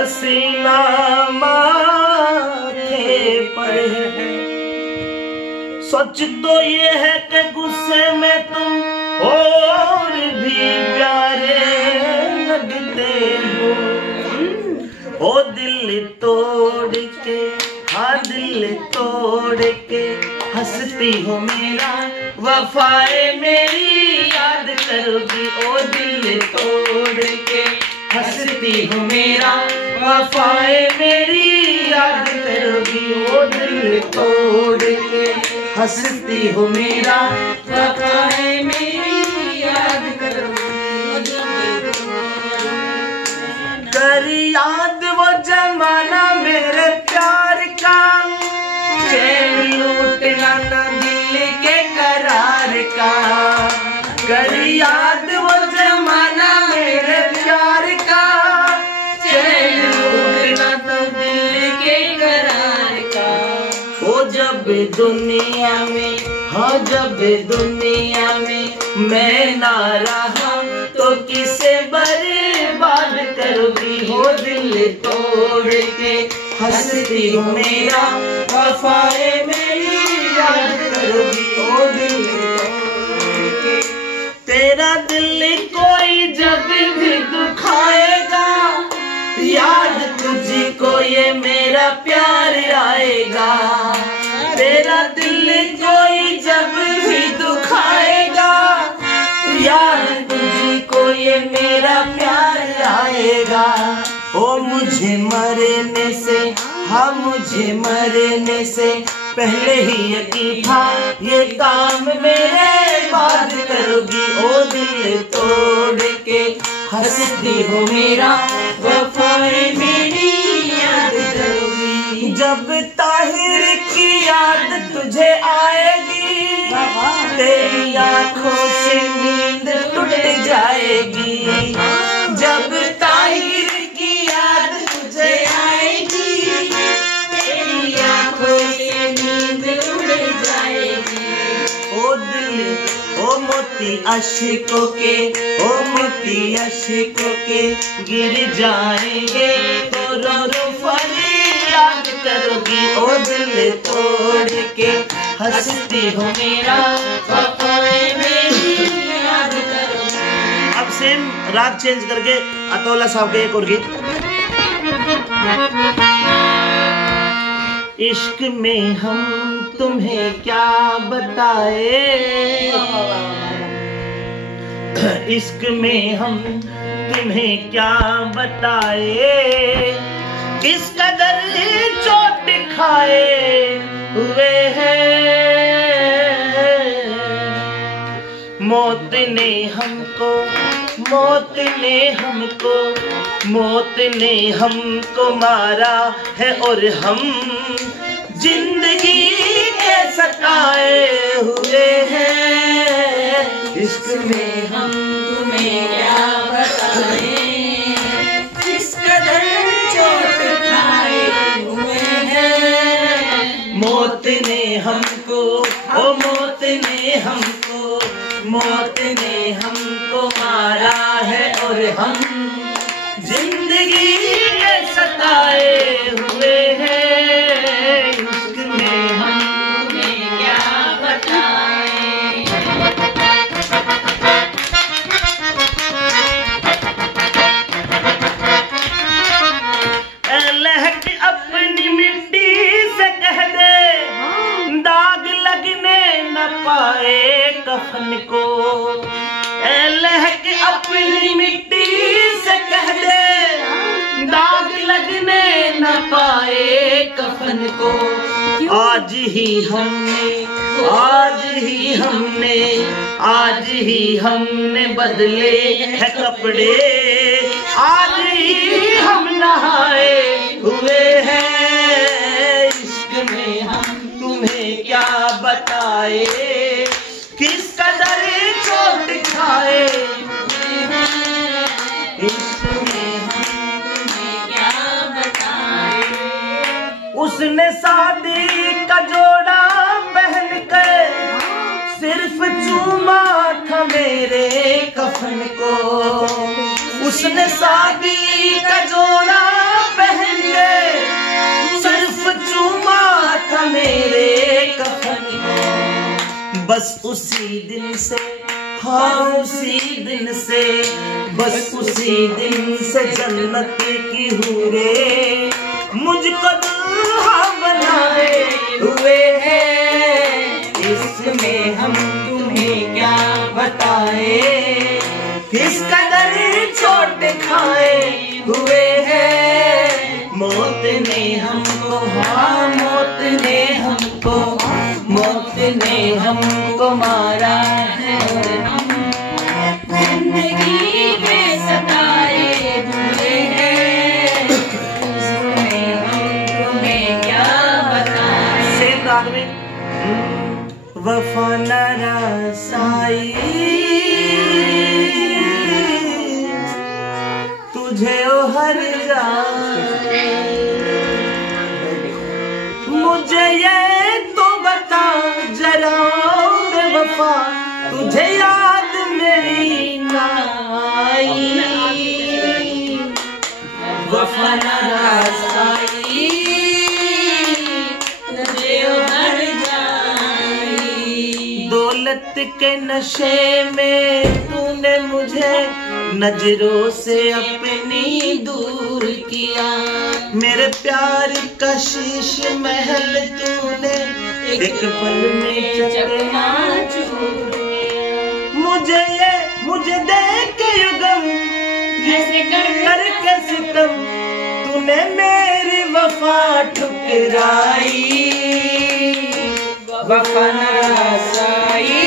पसीना माथे पर है। सच तो ये है कि गुस्से में तुम और भी प्यारे लगते हो। ओ दिल तोड़ के, हाँ दिल तोड़ के हंसती हो मेरा, वफाएं मेरी याद करोगी। ओ दिल तोड़ के हंसती हो मेरा, वफाएं मेरी याद करोगी। ओ दिल तोड़ के हंसती हो मेरा, वफाएं मेरी याद करोगी। कर याद वो जमाना मेरे प्यार का, चैन लूटना न दिल के करार का। कर याद वो जमाना मेरे प्यार का, चैन लूटना न दिल के करार का। ओ जब दुनिया में, हाँ जब दुनिया में मैं ना रहा तो किसे बर्बाद करोगी। हो दिल तोड़ के हंसती हो मेरा, वफाएं मेरी याद करोगी। ओ दिल तोड़ के, तेरा दिल कोई जब भी दुखाएगा, याद तुझको ये मेरा प्यार आएगा। तेरा दिल कोई जब भी दुखाएगा, याद तुझको ये मेरा प्यार आएगा। ओ मुझे मरने से, हाँ मुझे मरने से पहले ही यकीन था ये काम मेरे बाद करोगी। ओ दिल तोड़ के हंसती हो मेरा, वफाएं मेरी याद करोगी। जब ताहिर की याद तुझे आएगी, तेरी आंखों से नींद टूट जाएगी। जब ताहिर की याद तुझे आएगी, तेरी आंखों से नींद टूट जाएगी। ओ दिल, ओ मोती अश्कों के, ओ मोती अश्कों के गिर जाएंगे तो रो रो फरियाद करोगी। ओ दिल तोड़ के हंसती हो मेरा, वफाएं मेरी याद करोगी। अब सेम राग चेंज करके अतौला साहब के एक और गीत। इश्क में हम तुम्हें क्या बताए, इश्क में हम तुम्हें क्या बताए, इस कदर चोट खाए हुए हैं। मौत ने हमको, मौत ने हमको, मौत ने हमको मारा है और हम जिंदगी के सताए हुए हैं। इश्क में हम तुम्हें क्या बताएं, इस कदर चोट खाए हुए हैं। मौत ने हमको, ओ मौत ने हमको, मौत ने हमको मारा है और हम जिंदगी के सताए हुए हैं। इश्क में हम तुम्हें क्या बताएं। लहक अपनी मिट्टी से कह दे, दाग लगने न पाए कफन को। लहक अपनी मिट्टी से कह दे, दाग लगने न पाए कफन को। आज ही हमने, आज ही हमने, आज ही हमने बदले हैं कपड़े, आज ही हम नहाए हुए हैं। इश्क में हम तुम्हें क्या बताए, किस कदर चोट खाए। इश्क में हम तुम्हें क्या बताए। उसने शादी का जोड़ा पहन कर सिर्फ चूमा था मेरे कफन को। उसने शादी का जोड़ा पहन के सिर्फ चूमा था मेरे कफन, बस उसी दिन से, हाँ उसी दिन से, बस उसी दिन से जन्नत की हूरे मुझको दुल्हा बनाए हुए हैं। इसमें हम तुम्हें क्या बताए, किस कदर चोट खाए हुए हैं। मौत ने हमको, हाँ मौत ने हमको, मौत ने हमको मारा है और हम जिंदगी में सताए हुए हैं। इसमें हम तुम्हें क्या बताएं। सेम राग में वफा न रसाई तुझे ओ हर जाए, मुझे ये तो बता जरा बेवफा तुझे याद मेरी ना आई। वफा न रसाई तुझे ओ हर जाए, दौलत के नशे में तूने मुझे नजरों से अपनी दूर किया। मेरे प्यार का शीश महल तूने एक पल में चकनाचूर किया। मुझे देख के युगम ऐसे करके सितम तूने मेरी वफा ठुकराई। वफा न रसाई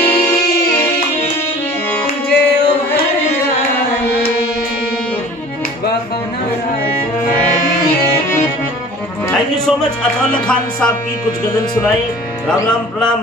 तुझे उभर जाए, वफा न रसाई। Thank you so much Ataullah Khan साहब की कुछ गजल सुनाई। राम राम प्रणाम।